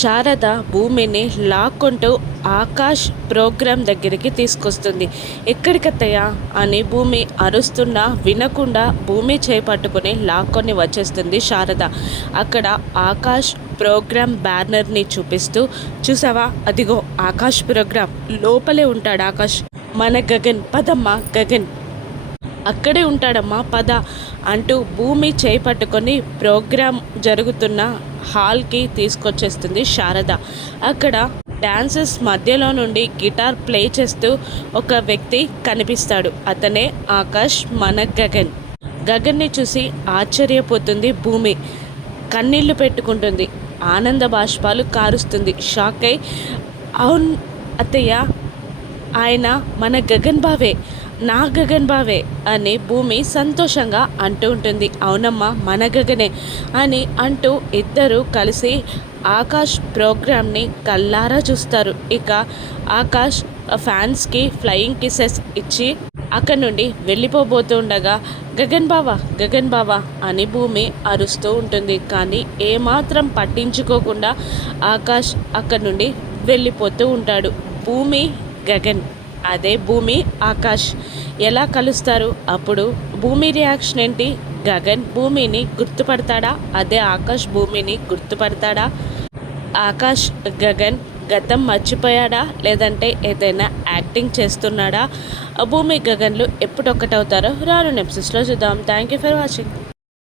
శారద భూమిని లాక్కుంటూ ఆకాష్ ప్రోగ్రాం దగ్గరికి తీసుకొస్తుంది. ఎక్కడికత్తయ్య అని భూమి అరుస్తున్నా వినకుండా భూమి చేపట్టుకుని లాక్కొని వచ్చేస్తుంది శారద. అక్కడ ఆకాష్ ప్రోగ్రాం బ్యానర్ని చూపిస్తూ, చూసావా అదిగో ఆకాష్ ప్రోగ్రాం, లోపలే ఉంటాడు ఆకాష్, మన గగన్, పదమ్మా గగన్ అక్కడే ఉంటాడమ్మా పద అంటూ భూమి చేపట్టుకొని ప్రోగ్రాం జరుగుతున్న హాల్కి తీసుకొచ్చేస్తుంది శారద. అక్కడ డాన్సర్స్ మధ్యలో నుండి గిటార్ ప్లే చేస్తూ ఒక వ్యక్తి కనిపిస్తాడు. అతనే ఆకాష్, మన గగన్. గగన్ని చూసి ఆశ్చర్యపోతుంది భూమి, కన్నీళ్లు పెట్టుకుంటుంది, ఆనంద బాష్పాలు కారుస్తుంది, షాక్ అయి, అవును అత్తయ్య, ఆయన మన గగన్ బావే, నా గగన్ బావే అని భూమి సంతోషంగా అంటూ ఉంటుంది. అవునమ్మా మన గగనే అని అంటూ ఇద్దరు కలిసి ఆకాష్ ప్రోగ్రామ్ని కల్లారా చూస్తారు. ఇక ఆకాష్ ఫ్యాన్స్కి ఫ్లయింగ్ కిసెస్ ఇచ్చి అక్కడి నుండి వెళ్ళిపోబోతుండగా గగన్ బావా, గగన్ బావా అని భూమి అరుస్తూ ఉంటుంది. కానీ ఏమాత్రం పట్టించుకోకుండా ఆకాష్ అక్కడి నుండి వెళ్ళిపోతూ ఉంటాడు. భూమి గగన్, అదే భూమి ఆకాష్ ఎలా కలుస్తారు? అప్పుడు భూమి రియాక్షన్ ఏంటి? గగన్ భూమిని గుర్తుపడతాడా? అదే ఆకాష్ భూమిని గుర్తుపడతాడా? ఆకాష్ గగన్ గతం మర్చిపోయాడా, లేదంటే ఏదైనా యాక్టింగ్ చేస్తున్నాడా? భూమి గగన్లు ఎప్పుడొక్కటవుతారో రాను ఎపిసోడ్స్లో చూద్దాం. Thank you for watching.